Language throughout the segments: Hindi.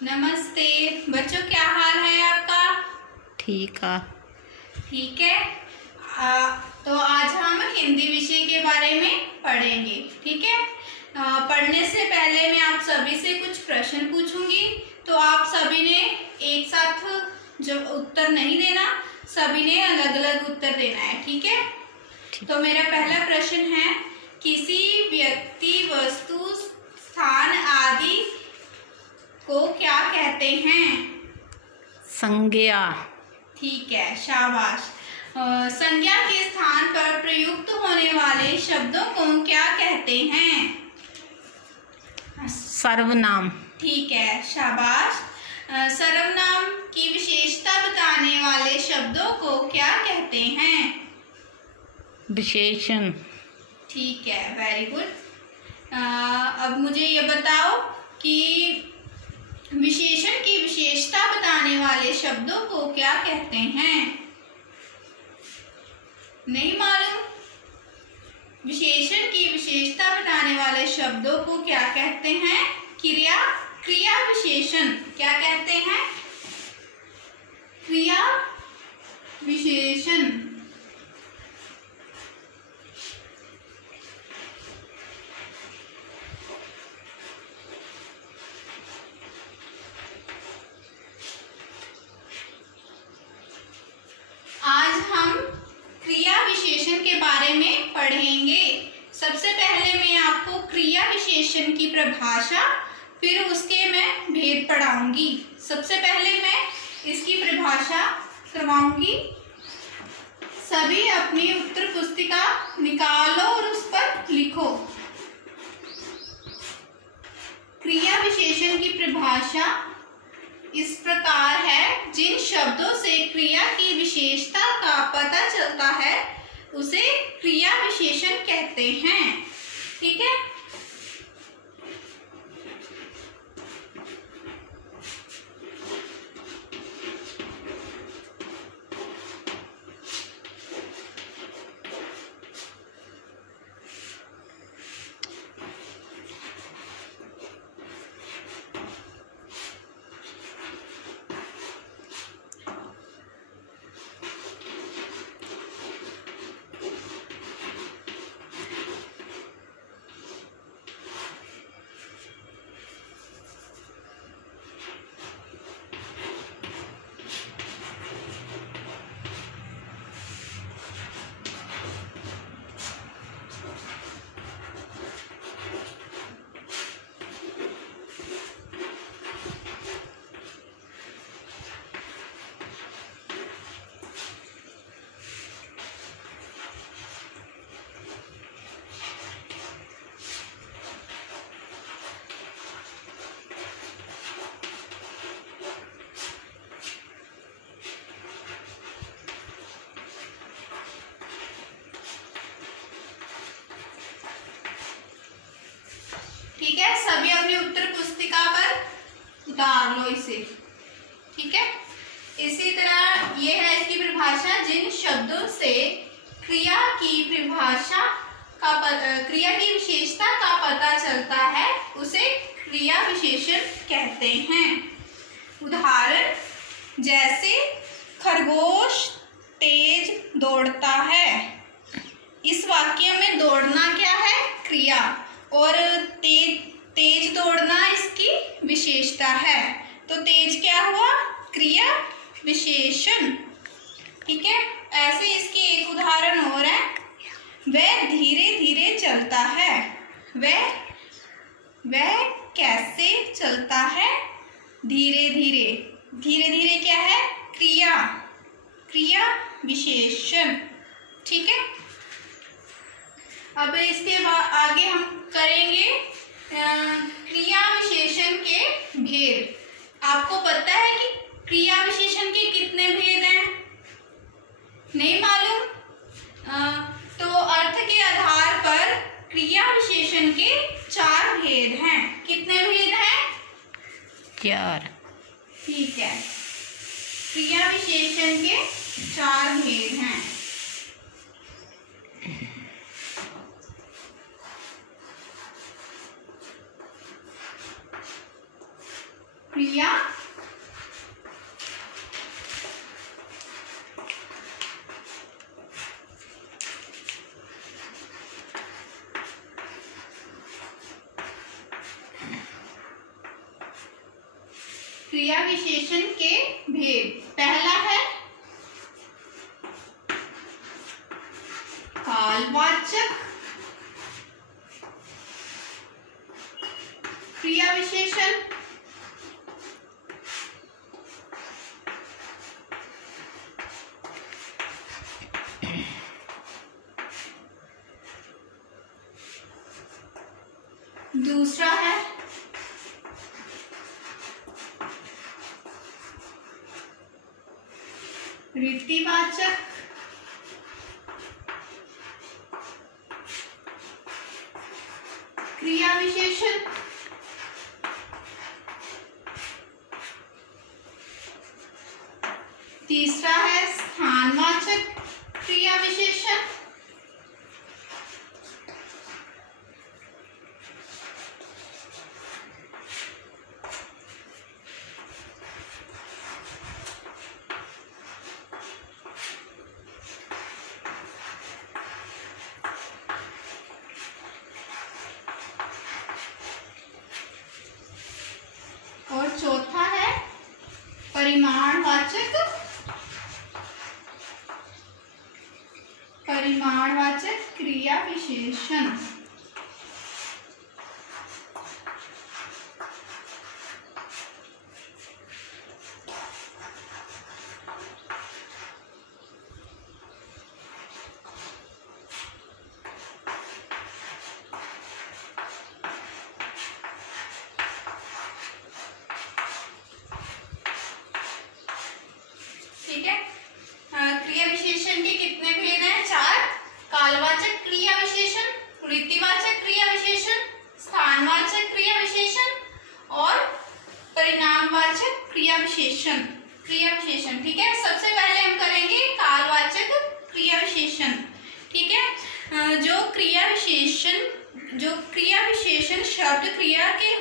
नमस्ते बच्चों, क्या हाल है आपका? ठीक है। ठीक है। तो आज हम हिंदी विषय के बारे में पढ़ेंगे। ठीक है। पढ़ने से पहले मैं आप सभी से कुछ प्रश्न पूछूंगी, तो आप सभी ने एक साथ जो उत्तर नहीं देना, सभी ने अलग अलग उत्तर देना है। ठीक है। तो मेरा पहला प्रश्न है, किसी व्यक्ति, वस्तु, स्थान आदि को क्या कहते हैं? संज्ञा। ठीक है, शाबाश। संज्ञा के स्थान पर प्रयुक्त होने वाले शब्दों को क्या कहते हैं? सर्वनाम। ठीक है, शाबाश। सर्वनाम की विशेषता बताने वाले शब्दों को क्या कहते हैं? विशेषण। ठीक है, वेरी गुड। अब मुझे ये बताओ कि विशेषण की विशेषता बताने वाले शब्दों को क्या कहते हैं? नहीं मालूम? विशेषण की विशेषता बताने वाले शब्दों को क्या कहते हैं? क्रिया विशेषण। क्या कहते हैं? क्रिया विशेषण। आज हम क्रिया विशेषण के बारे में पढ़ेंगे। सबसे पहले मैं आपको क्रिया विशेषण की परिभाषा, फिर उसके मैं भेद पढ़ाऊंगी। सबसे पहले मैं इसकी परिभाषा करवाऊंगी। सभी अपनी उत्तर पुस्तिका निकालो और उस पर लिखो। क्रिया विशेषण की परिभाषा इस प्रकार है, जिन शब्दों से क्रिया की विशेषता का पता चलता है उसे क्रिया विशेषण कहते हैं। ठीक है। ठीक है, सभी अपनी उत्तर पुस्तिका पर उतार लो इसे। ठीक है। इसी तरह ये है इसकी परिभाषा, जिन शब्दों से क्रिया की परिभाषा का क्रिया की विशेषता का पता चलता है उसे क्रिया विशेषण कहते हैं। उदाहरण, जैसे खरगोश तेज दौड़ता है। इस वाक्य में दौड़ना क्या है? क्रिया, और तेज दौड़ना इसकी विशेषता है। तो तेज क्या हुआ? क्रिया विशेषण। ठीक है। ऐसे इसके एक उदाहरण और है, वह धीरे धीरे चलता है। वह कैसे चलता है? धीरे धीरे। धीरे धीरे क्या है? क्रिया विशेषण। ठीक है। अब इसके आगे हम करेंगे क्रिया विशेषण के भेद। आपको पता है कि क्रिया विशेषण के कितने भेद हैं? नहीं मालूम? तो अर्थ के आधार पर क्रिया विशेषण के 4 भेद हैं। कितने भेद हैं? 4। ठीक है। क्रिया विशेषण के 4 भेद हैं। क्रिया क्रिया विशेषण के भेद। पहला है कालवाचक क्रिया विशेषण, दूसरा है रीतिवाचक क्रिया विशेषण, तीसरा है स्थानवाचक क्रिया विशेषण, और चौथा है परिमाणवाचक क्रिया विशेषण। ठीक है, क्रिया विशेषण के कितने भेद हैं? 4। कालवाचक क्रिया विशेषण, रीतिवाचक क्रिया विशेषण, स्थानवाचक क्रिया विशेषण और परिणामवाचक क्रिया विशेषण। ठीक है, सबसे पहले हम करेंगे कालवाचक क्रिया विशेषण। ठीक है, जो क्रिया विशेषण शब्द क्रिया के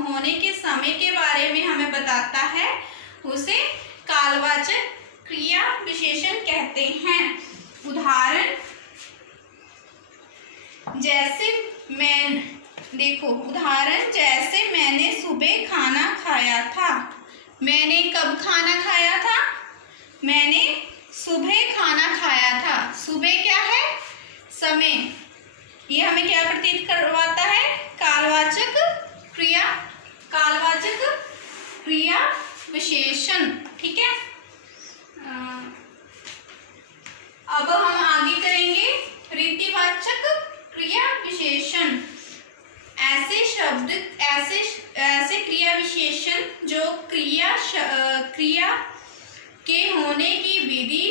होने के समय के बारे में हमें बताता है, उसे कालवाचक क्रिया विशेषण कहते हैं। उदाहरण जैसे मैंने सुबह खाना खाया था। मैंने कब खाना खाया था? मैंने सुबह खाना खाया था। सुबह क्या है? समय। ये हमें क्या प्रतीत करवाता है? कालवाचक क्रिया विशेषण। ठीक है, अब हम आगे करेंगे रीतिवाचक क्रिया विशेषण। ऐसे क्रिया विशेषण जो क्रिया के होने की विधि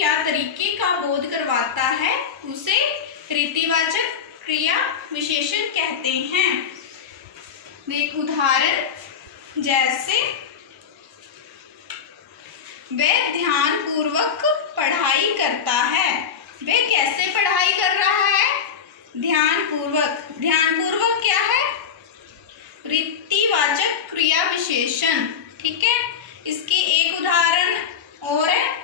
या तरीके का बोध करवाता है, उसे रीतिवाचक क्रिया विशेषण कहते हैं। देख उदाहरण जैसे वह ध्यानपूर्वक पढ़ाई करता है। वह कैसे पढ़ाई कर रहा है? ध्यानपूर्वक क्या है? रीतिवाचक क्रिया विशेषण। ठीक है, इसके एक उदाहरण और है,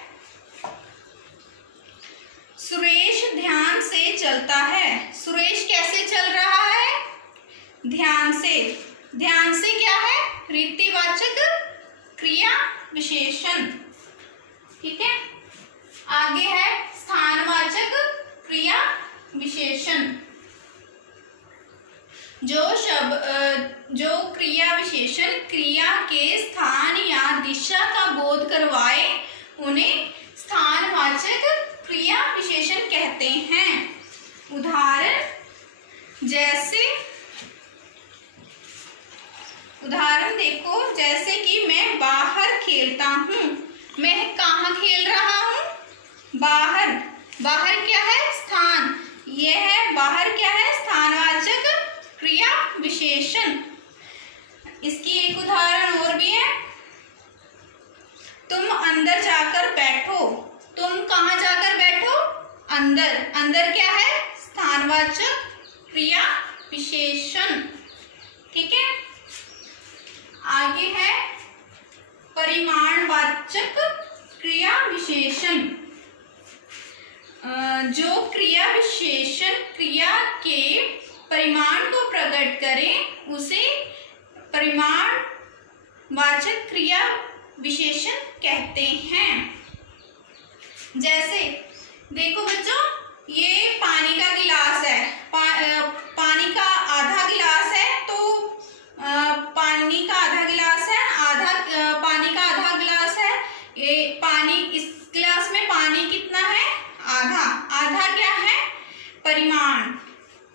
सुरेश ध्यान से चलता है। सुरेश कैसे चल रहा है? ध्यान से क्या है? रीतिवाचक क्रिया विशेषण। ठीक है, आगे है स्थानवाचक क्रिया विशेषण। जो क्रिया विशेषण क्रिया के स्थान या दिशा का बोध करवाए, उन्हें स्थानवाचक क्रिया विशेषण कहते हैं। उदाहरण देखो, जैसे कि मैं बाहर खेलता हूँ। मैं कहाँ खेल रहा हूँ? बाहर क्या है? स्थान। यह है बाहर क्या है? स्थानवाचक क्रिया विशेषण। इसकी एक उदाहरण और भी है, तुम अंदर जाकर बैठो। तुम कहाँ जाकर बैठो? अंदर क्या है? स्थानवाचक क्रिया विशेषण। ठीक है, आगे है परिमाणवाचक क्रिया विशेषण। जो क्रिया विशेषण क्रिया के परिमाण को प्रकट करे उसे परिमाणवाचक क्रिया विशेषण कहते हैं। जैसे देखो बच्चों, ये पानी का गिलास है, पानी का आधा गिलास है, तो पानी का आधा गिलास है, पानी का आधा गिलास है। ये पानी, इस गिलास में पानी कितना है? आधा। आधा क्या है? परिमाण।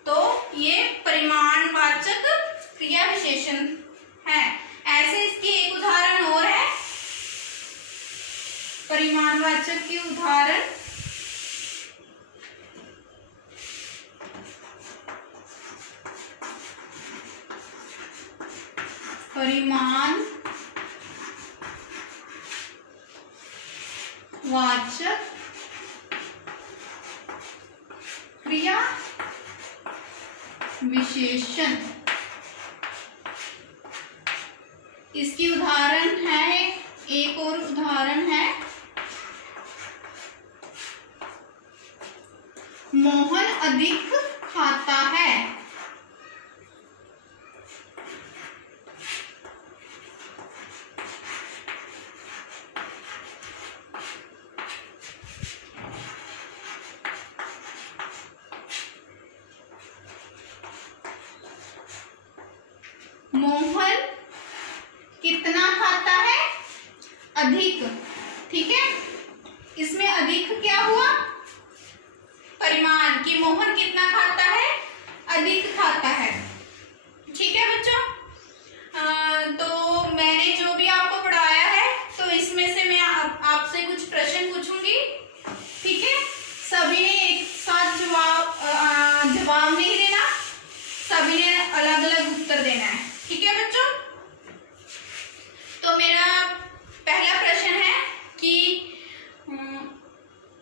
तो ये परिमाणवाचक क्रिया विशेषण है। ऐसे इसकी एक उदाहरण और है, परिमाणवाचक के उदाहरण। परिमाणवाचक क्रिया विशेषण। इसकी उदाहरण है, एक और उदाहरण है, मोहन अधिक खाता है। मोहन कितना खाता है? अधिक। ठीक है, इसमें अधिक क्या हुआ? परिमाण, कि मोहन कितना खाता है? अधिक खाता है। ठीक है बच्चों, तो मैंने जो भी आपको पढ़ाया है, तो इसमें से मैं आपसे कुछ प्रश्न पूछूंगी। ठीक है, सभी ने एक साथ जवाब नहीं देना, सभी ने अलग अलग उत्तर देना है। ठीक है बच्चों, तो मेरा पहला प्रश्न है कि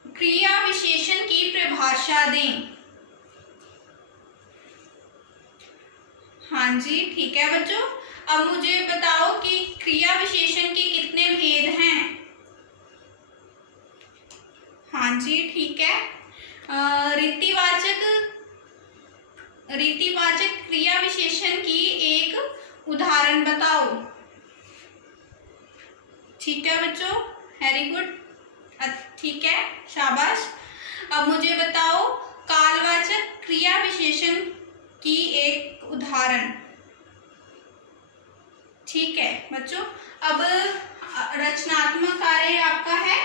क्रिया विशेषण की परिभाषा दें। हाँ जी, ठीक है बच्चों, अब मुझे बताओ कि क्रिया विशेषण के कितने भेद हैं। हाँ जी, ठीक है। रीतिवाचक क्रिया विशेषण की एक उदाहरण बताओ। ठीक है बच्चों, वेरी गुड, ठीक है, शाबाश। अब मुझे बताओ कालवाचक क्रिया विशेषण की एक उदाहरण। ठीक है बच्चों, अब रचनात्मक कार्य आपका है।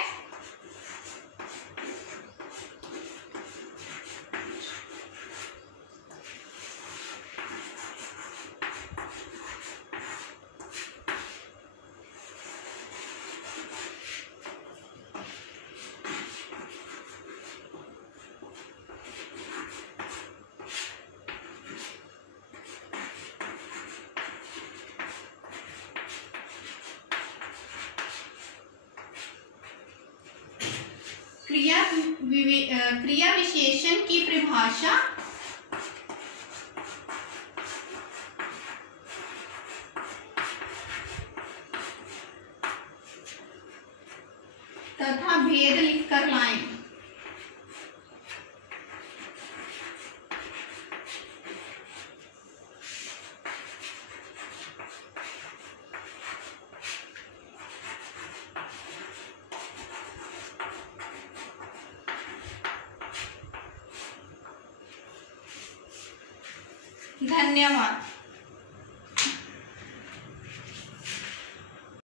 क्रिया विशेषण की परिभाषा। तथा भेद लिखकर लाएं। धन्यवाद।